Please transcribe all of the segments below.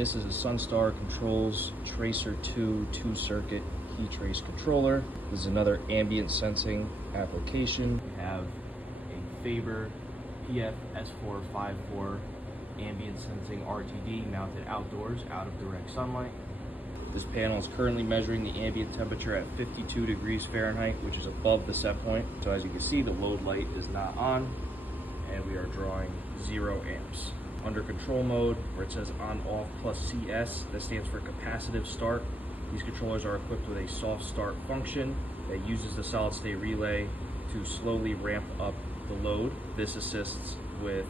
This is a SunStar Controls Tracer 2 2-circuit heat trace controller. This is another ambient sensing application. We have a Faber PF-S454 ambient sensing RTD mounted outdoors out of direct sunlight. This panel is currently measuring the ambient temperature at 52 degrees Fahrenheit, which is above the set point. So as you can see, the load light is not on, and we are drawing 0 amps. Under control mode, where it says on off plus CS, that stands for capacitive start. These controllers are equipped with a soft start function that uses the solid state relay to slowly ramp up the load. This assists with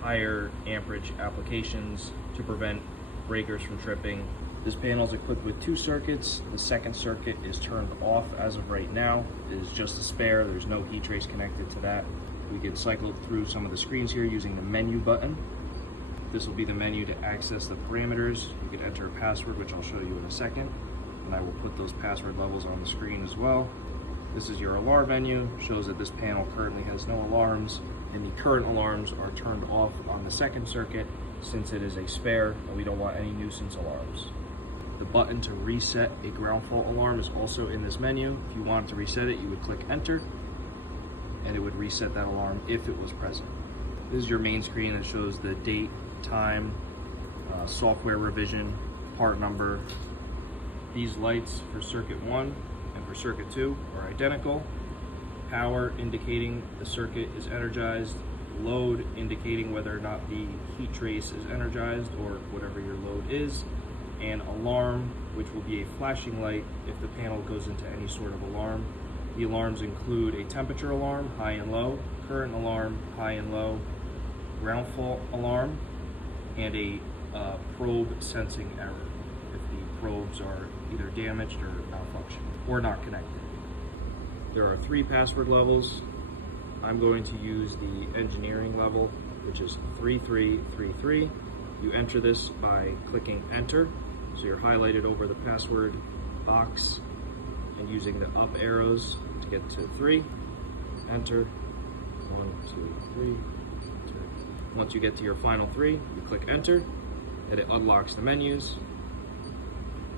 higher amperage applications to prevent breakers from tripping. This panel is equipped with 2 circuits. The second circuit is turned off as of right now. It is just a spare. There's no heat trace connected to that. We can cycle through some of the screens here using the menu button. This will be the menu to access the parameters. You can enter a password, which I'll show you in a second, and I will put those password levels on the screen as well. This is your alarm menu. Shows that this panel currently has no alarms, and the current alarms are turned off on the second circuit since it is a spare and we don't want any nuisance alarms. The button to reset a ground fault alarm is also in this menu. If you wanted to reset it, you would click enter and it would reset that alarm if it was present. This is your main screen that shows the date, time, software revision, part number. These lights for circuit 1 and for circuit 2 are identical. Power indicating the circuit is energized, load indicating whether or not the heat trace is energized or whatever your load is, and alarm, which will be a flashing light if the panel goes into any sort of alarm. The alarms include a temperature alarm, high and low, current alarm, high and low, ground fault alarm, and a probe sensing error if the probes are either damaged or malfunctioning or not connected. There are 3 password levels. I'm going to use the engineering level, which is 3333. You enter this by clicking enter. So you're highlighted over the password box and using the up arrows to get to 3. Enter. 1, 2, 3. Enter. Once you get to your final 3, you click enter, and it unlocks the menus.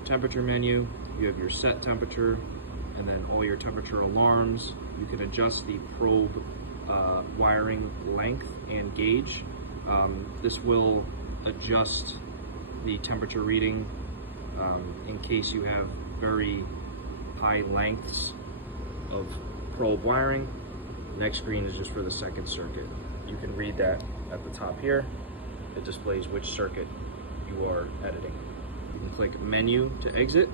Temperature menu, you have your set temperature, and then all your temperature alarms. You can adjust the probe wiring length and gauge. This will adjust the temperature reading in case you have very high lengths of probe wiring. Next screen is just for the second circuit. You can read that at the top here. It displays which circuit you are editing. You can click menu to exit,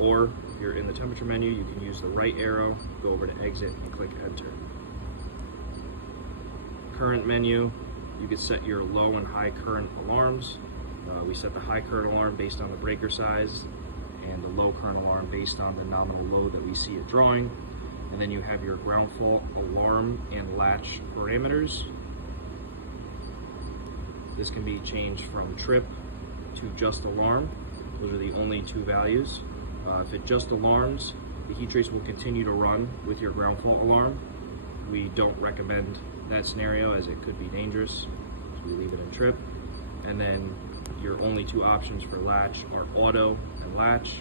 or if you're in the temperature menu, you can use the right arrow, go over to exit and click enter. Current menu, you can set your low and high current alarms. We set the high current alarm based on the breaker size and the low current alarm based on the nominal load that we see it drawing. And then you have your ground fault alarm and latch parameters. This can be changed from trip to just alarm. Those are the only 2 values. If it just alarms, the heat trace will continue to run with your ground fault alarm. We don't recommend that scenario as it could be dangerous, so we leave it in trip. And then your only 2 options for latch are auto and latch.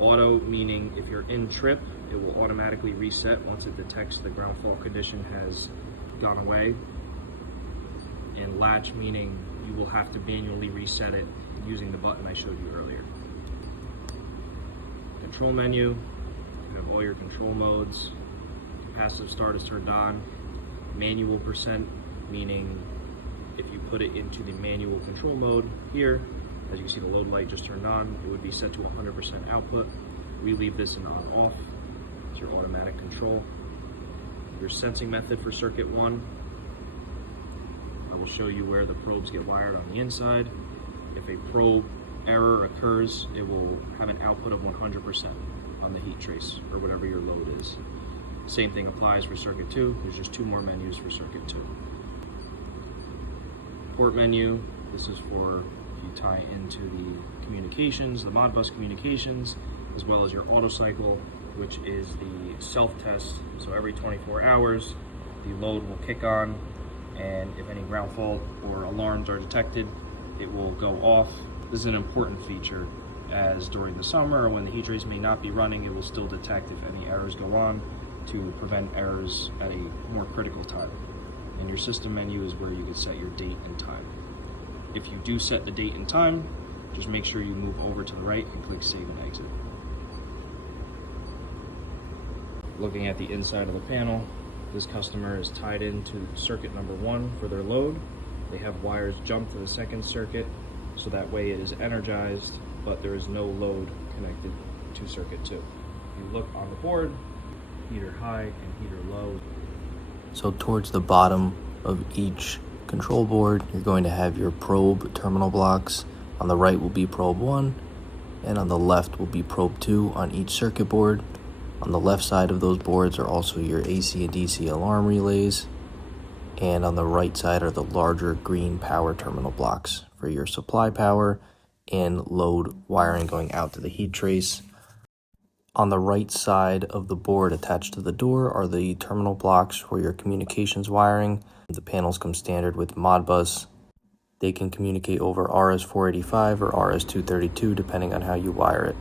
Auto meaning if you're in trip, it will automatically reset once it detects the ground fault condition has gone away. And latch meaning you will have to manually reset it using the button I showed you earlier. Control menu, you have all your control modes. Capacitive start is turned on. Manual percent, meaning if you put it into the manual control mode here, as you can see the load light just turned on, it would be set to 100% output. We leave this in on off. It's your automatic control. Your sensing method for circuit 1. I will show you where the probes get wired on the inside. If a probe error occurs, it will have an output of 100% on the heat trace or whatever your load is. Same thing applies for circuit 2. There's just 2 more menus for circuit 2. Port menu, this is for if you tie into the communications, the Modbus communications, as well as your auto cycle, which is the self-test. So every 24 hours, the load will kick on, and if any ground fault or alarms are detected, it will go off. This is an important feature, as during the summer or when the heat trace may not be running, it will still detect if any errors go on to prevent errors at a more critical time. And your system menu is where you can set your date and time. If you do set the date and time, just make sure you move over to the right and click Save and Exit. Looking at the inside of the panel, this customer is tied into circuit number 1 for their load. They have wires jump to the second circuit, so that way it is energized, but there is no load connected to circuit 2. If you look on the board, heater high and heater low. So towards the bottom of each control board, you're going to have your probe terminal blocks. On the right will be probe 1, and on the left will be probe 2 on each circuit board. On the left side of those boards are also your AC and DC alarm relays, and on the right side are the larger green power terminal blocks for your supply power and load wiring going out to the heat trace. On the right side of the board attached to the door are the terminal blocks for your communications wiring. The panels come standard with Modbus. They can communicate over RS-485 or RS-232 depending on how you wire it.